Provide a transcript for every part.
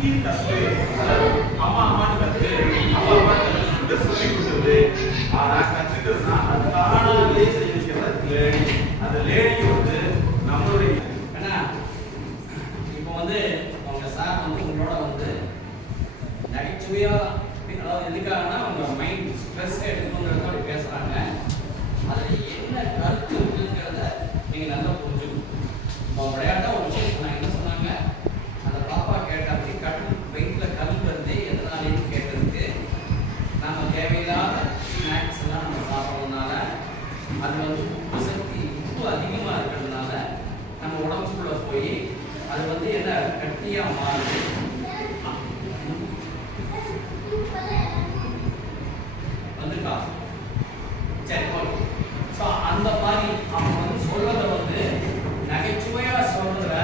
Key கத்து அம்மா அம்மான்னு கத்து அப்பா அம்மான்னு சொல்லி கொடுத்தது. ஆனா கத்துக்கிறதுனா அது தானாகவே செய்ய வைக்கிறது லேடி. அந்த லேடி வந்து நம்மளுடைய இப்போ வந்து அவங்க சார் வந்து உங்களோட வந்து நகைச்சுவையா, அதாவது எதுக்காகனா அவங்க மைண்ட் ஸ்ட்ரெஸ் எடுக்கணுங்கிறத அப்படி பேசுறாங்க. அதில் என்ன கருத்து இருக்குங்கிறத நீங்கள் நல்லா புரிஞ்சுக்கணும். இப்போ விளையாட்டா ஒரு விஷயம் சொன்னாங்க. என்ன சொன்னாங்க? அந்த பாப்பா கேட்டாச்சு கல் வெயிட்டில் கல் வருது எதனாலேன்னு கேட்டதுக்கு, நம்ம தேவையில்லாத ஸ்நாக்ஸ் எல்லாம் நம்ம சாப்பிட்றதுனால அது வந்து உப்பு சக்தி உப்பு அதிகமாக இருக்கிறதுனால நம்ம உடம்புக்குள்ள போய் அது வந்து என்ன கட்டியாக மாறுது. வந்துட்டா சரி ஓகே. ஸோ அந்த மாதிரி அவங்க வந்து சொல்றதை வந்து நகைச்சுவையாக சொல்றதுல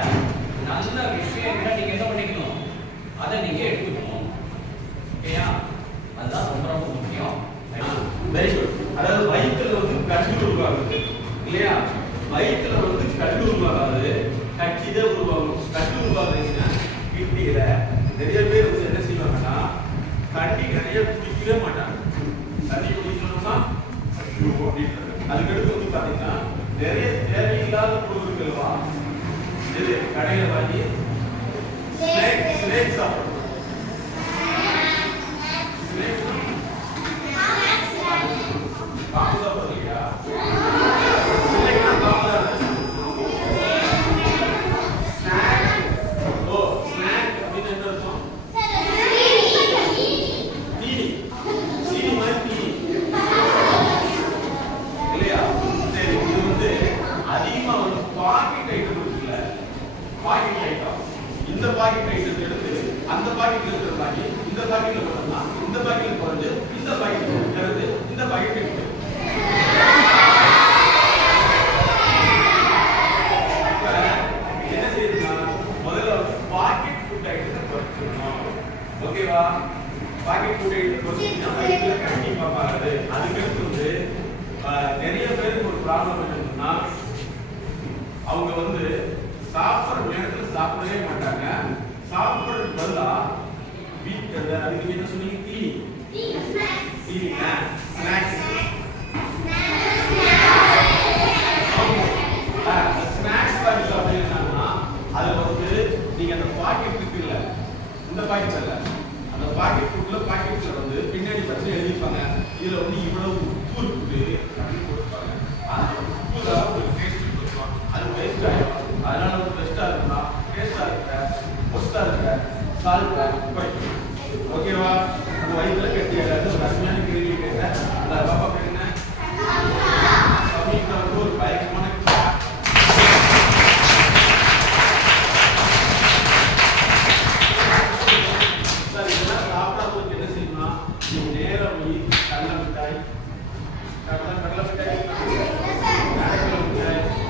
நல்ல விஷயங்களை நீங்கள் என்ன பண்ணிக்கணும், அதை நீங்கள் எடுத்துக்கணும். ஓகேயா? அதுதான் ரொம்ப ரொம்ப முக்கியம். Very good. அதாவது வயிற்றுல வந்து கட்டு உருவாகுது இல்லையா? வயிற்றுல வந்து கட்டு உருவாகாது, கட்டி தான் உருவாகும். கட்டு உருவாகுதுன்னா கிட்னியில நிறைய பேர் வந்து என்ன செய்வாங்கன்னா தண்ணி நிறைய குடிக்கவே மாட்டாங்க. தண்ணி குடிக்கணும்னா அதுக்கடுத்து வந்து பாத்தீங்கன்னா நிறைய தேவையில்லாத பொருட்கள் இது கடையில வாங்கி ஸ்நாக்ஸ் சாப்பிடுவோம். இந்த பாக்கெட் ஐட்டத்தை எடுத்து அந்த பாக்கெட்ல இருக்கிற பாக்கி இந்த பாக்கெட்ல போட்டோம்னா இந்த பாக்கெட்ல குறைஞ்சு இந்த பாக்கெட் எடுத்து இந்த பாக்கெட் எடுத்து என்ன செய்யணும்னா முதல்ல பாக்கெட் ஃபுட் ஐட்டத்தை குறைச்சிடணும். ஓகேவா? பாக்கெட் ஃபுட் ஐட்டத்தை குறைச்சிட்டீங்கன்னா வயிற்றுல கண்டிப்பா மாறாது. அதுக்கடுத்து வந்து நிறைய பேருக்கு ஒரு ப்ராப்ளம் என்னன்னா அவங்க வந்து சாப்பிட்ற நேரத்துல சாப்பிடவே மாட்டாங்க. சாப்பிட்றதுக்கு பதிலா வீட்டு அதுக்கு என்ன சொன்னீங்க? ஸ்நாக்ஸ் வாங்கி சாப்பிட்டீங்கன்னா அதுல வந்து நீங்க அந்த பாக்கெட் இருக்குல்ல, இந்த பாக்கெட் இல்ல, அந்த பாக்கெட்டுக்குள்ள பாக்கெட்ல வந்து பின்னாடி பற்றி எழுதிப்பாங்க. இதுல வந்து இவ்வளவு உப்பு இருக்குது அப்படின்னு கொடுப்பாங்க. அந்த உப்பு தான் ஒரு டேஸ்ட் கொடுப்பாங்க. அது வேஸ்ட் ஆயிடும். அதனால ஒரு பெஸ்டா இருக்குன்னா டேஸ்டா இருக்க ஒஸ்டா இருக்க சால்ட்டா குறைக்கும். ஓகேவா? உங்க வயிற்றுல கட்டியாகாது. ஒரு அருமையான கேள்வி கேட்டேன். அந்த பாப்பா பேர் என்ன? சமீபம் ஒரு பயங்கரமான சார் இதெல்லாம் சாப்பிடாதவங்களுக்கு என்ன செய்யணும்னா நீங்க நேரம் போய் கடலை மிட்டாய் கடலை மிட்டாய்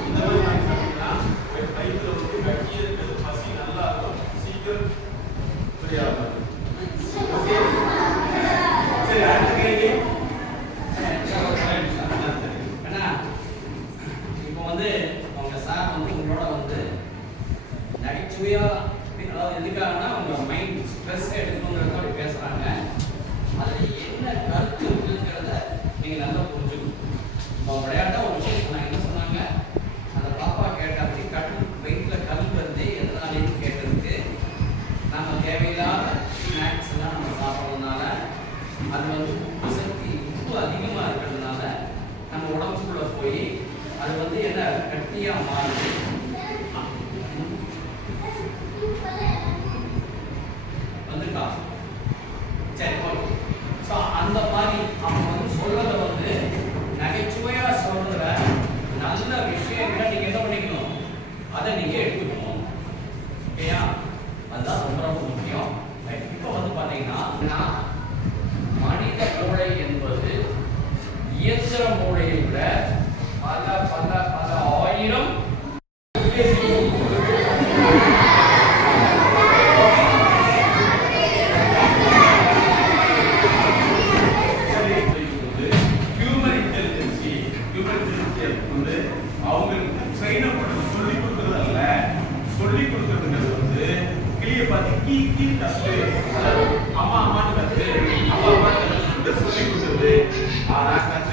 இந்த மாதிரி வாங்கி சாப்பிட்டீங்கன்னா வயிற்றுல வந்து கட்டியே இருக்கிறது பசி நல்லா இருக்கும். சீக்கிரம் சரியா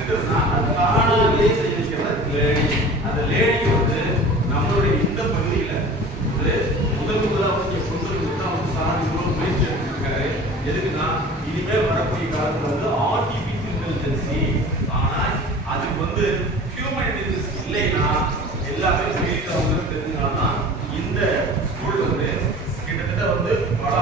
இருக்குதுன்னா அது தானாகவே செய்திருக்கிறது லேர்னிங். அந்த லேர்னிங் வந்து நம்மளுடைய இந்த பகுதியில வந்து முதலாக வந்து கொண்டு வந்து அவங்க சார் இவ்வளவு முயற்சி எடுத்துருக்காரு. எதுக்குன்னா இனிமேல் வரக்கூடிய காலத்துல வந்து ஆர்டிபிஷியல் இன்டெலிஜென்சி, ஆனால் அதுக்கு வந்து ஹியூமன் இன்டெலிஜென்ஸ் இல்லைன்னா எல்லாமே தெரிஞ்சுனால்தான் இந்த ஸ்கூல் வந்து கிட்டத்தட்ட வந்து பல